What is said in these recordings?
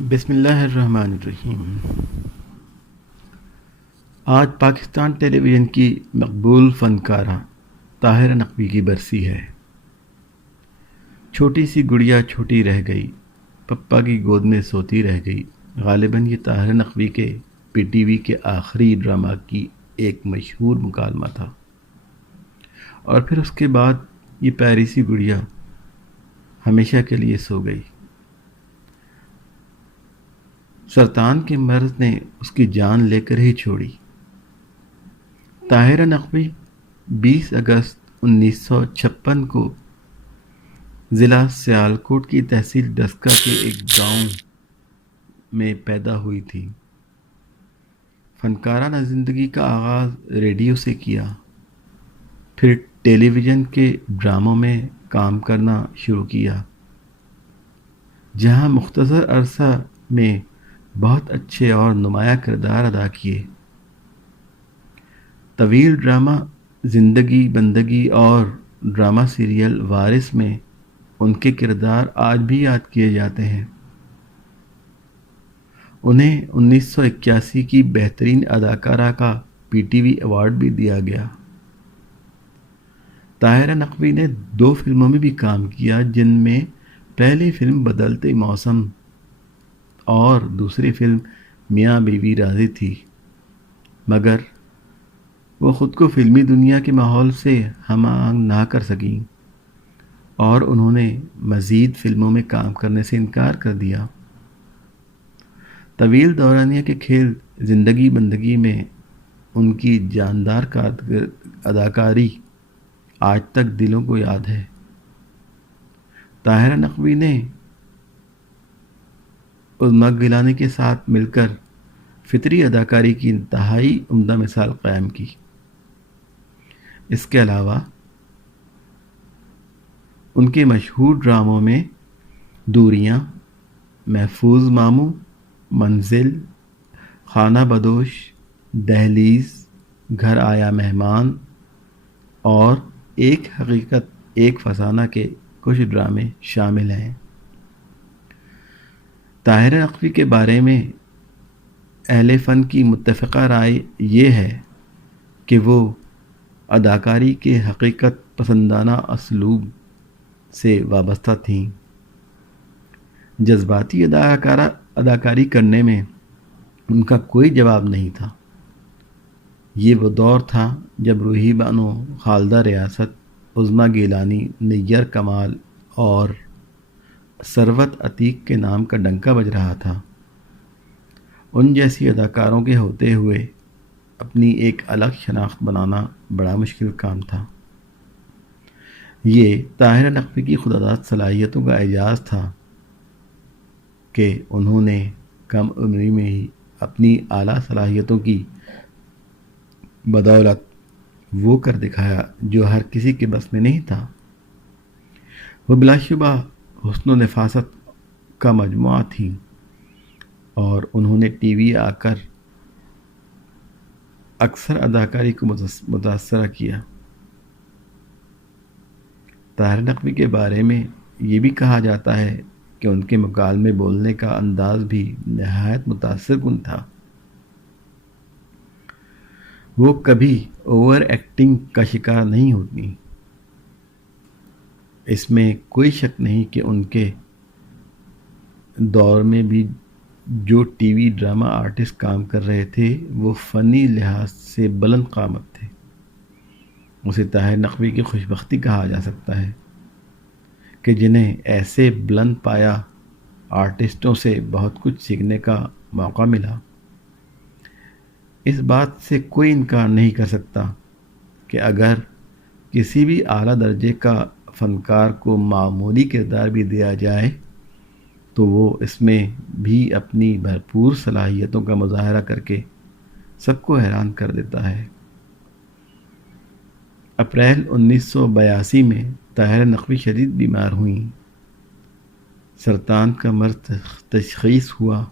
بسم اللہ الرحمن الرحیم۔ آج پاکستان ٹیلی ویژن کی مقبول فنکارہ طاہرہ نقوی کی برسی ہے۔ چھوٹی سی گڑیا چھوٹی رہ گئی، پپا کی گود میں سوتی رہ گئی، غالباً یہ طاہرہ نقوی کے پی ٹی وی کے آخری ڈرامہ کی ایک مشہور مکالمہ تھا، اور پھر اس کے بعد یہ پیاری سی گڑیا ہمیشہ کے لیے سو گئی۔ سرطان کے مرض نے اس کی جان لے کر ہی چھوڑی۔ طاہرہ نقوی 20 اگست 1956 کو ضلع سیالکوٹ کی تحصیل ڈسکہ کے ایک گاؤں میں پیدا ہوئی تھی۔ فنکارانہ زندگی کا آغاز ریڈیو سے کیا، پھر ٹیلی ویژن کے ڈراموں میں کام کرنا شروع کیا، جہاں مختصر عرصہ میں بہت اچھے اور نمایاں کردار ادا کیے۔ طویل ڈرامہ زندگی بندگی اور ڈرامہ سیریل وارث میں ان کے کردار آج بھی یاد کیے جاتے ہیں۔ انہیں 1981 کی بہترین اداکارہ کا پی ٹی وی ایوارڈ بھی دیا گیا۔ طاہرہ نقوی نے 2 فلموں میں بھی کام کیا، جن میں پہلی فلم بدلتے موسم اور دوسری فلم میاں بیوی راضی تھی، مگر وہ خود کو فلمی دنیا کے ماحول سے ہم آہنگ نہ کر سکیں اور انہوں نے مزید فلموں میں کام کرنے سے انکار کر دیا۔ طویل دورانیہ کے کھیل زندگی بندگی میں ان کی جاندار اداکاری آج تک دلوں کو یاد ہے۔ طاہرہ نقوی نے عظمیٰ گیلانی کے ساتھ مل کر فطری اداکاری کی انتہائی عمدہ مثال قائم کی۔ اس کے علاوہ ان کے مشہور ڈراموں میں دوریاں، محفوظ ماموں، منزل، خانہ بدوش، دہلیز، گھر آیا مہمان اور ایک حقیقت ایک فسانہ کے کچھ ڈرامے شامل ہیں۔ طاہرہ نقوی کے بارے میں اہل فن کی متفقہ رائے یہ ہے کہ وہ اداکاری کے حقیقت پسندانہ اسلوب سے وابستہ تھیں۔ جذباتی اداکاری کرنے میں ان کا کوئی جواب نہیں تھا۔ یہ وہ دور تھا جب روحی بانو، خالدہ ریاست، عظمیٰ گیلانی، نیر کمال اور ثروت عتیق کے نام کا ڈنکا بج رہا تھا۔ ان جیسی اداکاروں کے ہوتے ہوئے اپنی ایک الگ شناخت بنانا بڑا مشکل کام تھا۔ یہ طاہرہ نقوی کی خودداد صلاحیتوں کا اعزاز تھا کہ انہوں نے کم عمری میں ہی اپنی اعلیٰ صلاحیتوں کی بدولت وہ کر دکھایا جو ہر کسی کے بس میں نہیں تھا۔ وہ بلا شبہ حسن و نفاست کا مجموعہ تھیں اور انہوں نے ٹی وی آ کر اکثر اداکاری کو متاثر کیا۔ طاہرہ نقوی کے بارے میں یہ بھی کہا جاتا ہے کہ ان کے مکالمے بولنے کا انداز بھی نہایت متاثر کن تھا۔ وہ کبھی اوور ایکٹنگ کا شکار نہیں ہوتی۔ اس میں کوئی شک نہیں کہ ان کے دور میں بھی جو ٹی وی ڈرامہ آرٹسٹ کام کر رہے تھے وہ فنی لحاظ سے بلند قامت تھے۔ اسے طاہرہ نقوی کی خوش بختی کہا جا سکتا ہے کہ جنہیں ایسے بلند پایہ آرٹسٹوں سے بہت کچھ سیکھنے کا موقع ملا۔ اس بات سے کوئی انکار نہیں کر سکتا کہ اگر کسی بھی اعلیٰ درجے کا فنکار کو معمولی کردار بھی دیا جائے تو وہ اس میں بھی اپنی بھرپور صلاحیتوں کا مظاہرہ کر کے سب کو حیران کر دیتا ہے۔ اپریل 1982 میں طاہرہ نقوی شدید بیمار ہوئیں۔ سرطان کا مرض تشخیص ہوا۔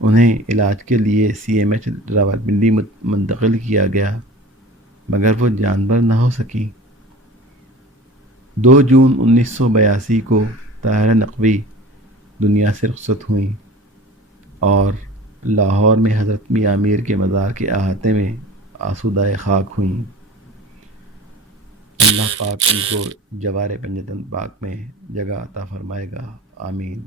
انہیں علاج کے لیے CMH راولپنڈی منتقل کیا گیا، مگر وہ جانبر نہ ہو سکیں۔ 2 جون 1982 کو طاہرہ نقوی دنیا سے رخصت ہوئیں اور لاہور میں حضرت میاں امیر کے مزار کے احاطے میں آسودہ خاک ہوئیں۔ اللہ پاک ان کو جوار پنجتن پاک میں جگہ عطا فرمائے گا، آمین۔